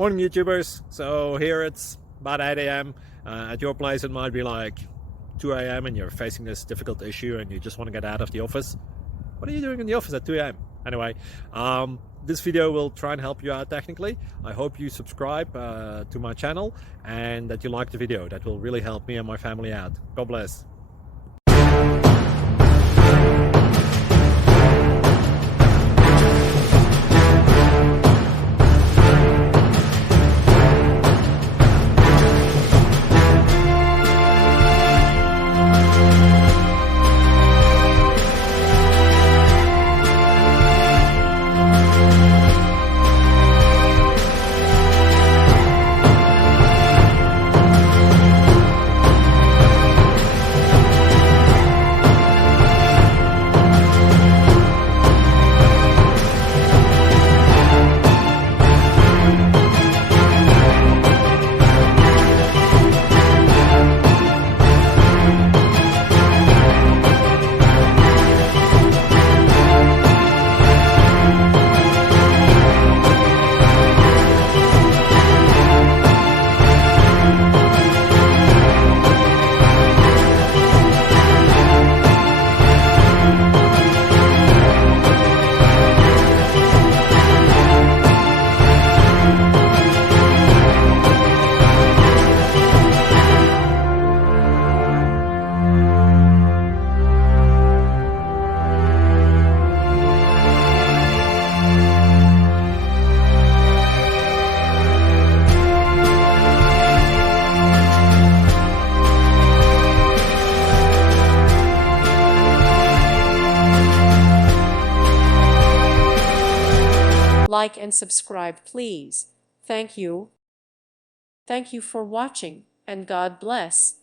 Morning YouTubers. So here it's about 8 a.m. At your place it might be like 2 a.m. and you're facing this difficult issue and you just want to get out of the office. What are you doing in the office at 2 a.m.? Anyway, this video will try and help you out technically. I hope you subscribe to my channel and that you like the video. That will really help me and my family out. God bless. Like and subscribe, please. Thank you. Thank you for watching, and God bless.